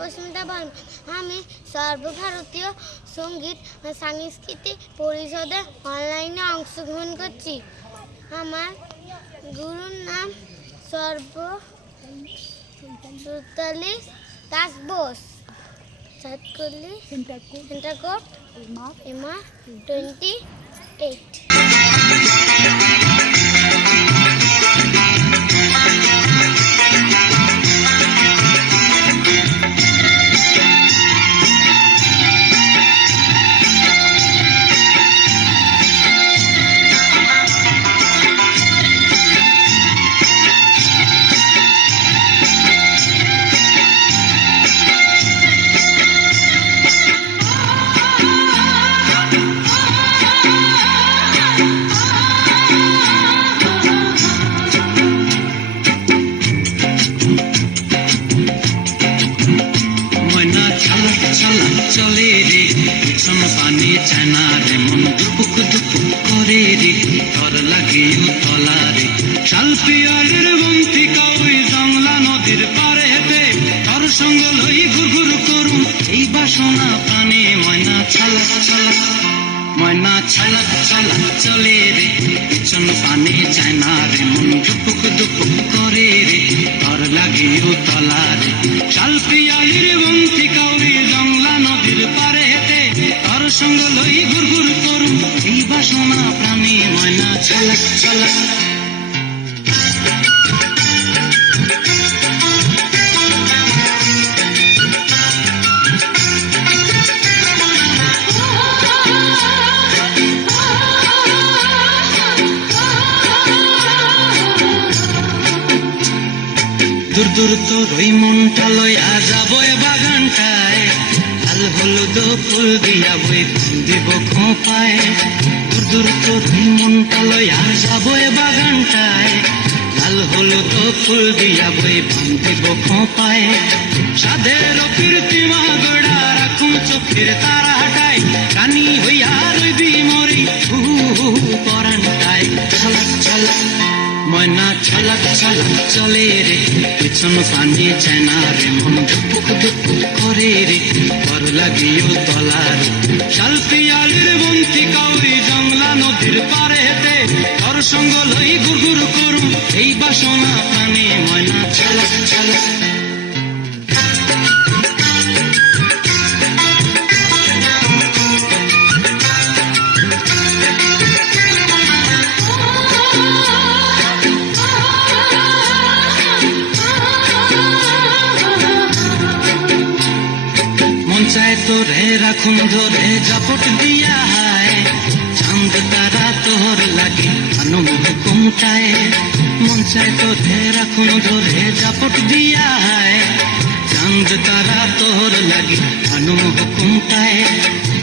দেবস্মিতা বর্মা। আমি সর্বভারতীয় সঙ্গীত সাংস্কৃতিক পরিষদে অনলাইনে অংশগ্রহণ করছি। আমার গুরুর নাম সর্বসুতালি দাস বোস। সাতকলি সেন্টার কোড এমা 28। চলে রে পিছন পানি চানা রে মন দুপুক দুপুক করে রে ঘর লাগিও তলা রে শালপিয়ালের বন্তি কাউই জংলা নদীর পারে হেতে তার সঙ্গ লই ঘুরঘুর করুম এই বাসনা প্রাণে ময়না ছালা ছালা ময়না ছালা ছালা চলে রে পিছন পানি চানা রে মন দুপুক দুপুক করে রে ঘর লাগিও তলা রে শালপিয়ালের বন্তি কাউই জংলা নদীর পারে হেতে তার সঙ্গ লই ঘুরঘুর করুম এই বাসনা প্রাণী ময়না ছলক ছলক। দূর দূর তোর ওই মনটা লইয়া যাবো বাগানটায় লাল হলুদ ফুল দিয়া বই দিব খোঁপায়। দূর দূর তোর ওই মনটা লইয়া যাবো বাগানটায় লাল হলুদ ফুল দিয়া বই দিব খোঁপায়। সাধের কীর্তিমা গড়া রাখুন চোখের তারা হাটায় কানি হইয়া রইবি মরি পরানটায় ছলক ছলক ময়না ছলক ছলক চলে রে পিছন পানি চায়না রে মন দুপুক দুপুক করে রে ঘর লাগিও তলা রে শালপিয়ালের বন্তি কাউরি জংলা নদীর পারে হেতে ঘর সঙ্গ লই ঘুরঘুর করুম এই বাসনা প্রাণে ময়না ছলক ছলক। চায় তোরে রাখুন ধরে জাপট দিয়া হায় চাঁদ তারা তোর লাগে আনন্দ কুমটায়। মন চায় তোরে রাখুন ধরে জাপট দিয়া হায় চাঁদ তারা তোর লাগে আনন্দ কুমটায়।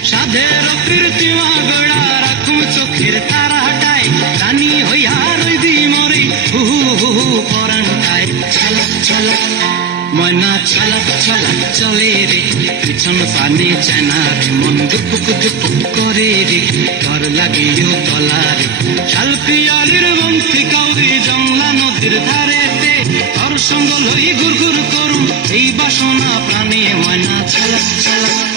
সাধের কীর্তিমা গড়া রাখুন চোখের তারা হাটায় রানী হইয়া রইবি মরি পরানটায় ছলক ছলক ময়না ছলক ছলক চলে রে পিছন পানি চায়না রে মন দুপুক দুপুক করে রে ঘর লাগিও তলা রে শালপিয়ালের বন্তি কাউরি জংলা নদীর ধারেতে তোর সঙ্গ লই ঘুরঘুর করুম এই বাসনা প্রাণে ময়না ছলক ছলক।